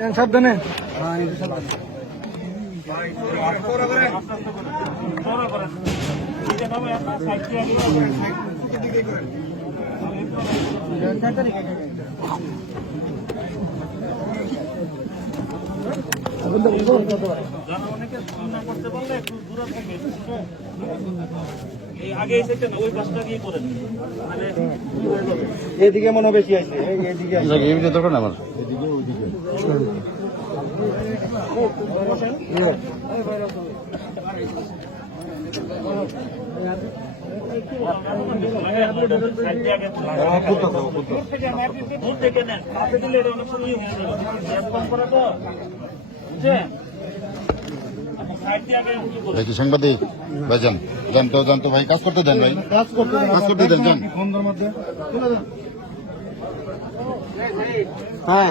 সাবধানে এদিকে মনে বেশি আছে এদিকে দরকার না আমার দেখি সাংবাদিক ভাই যান জানতো ভাই কাজ করতে দেন ভাই কাজ করতে দেন যান হ্যাঁ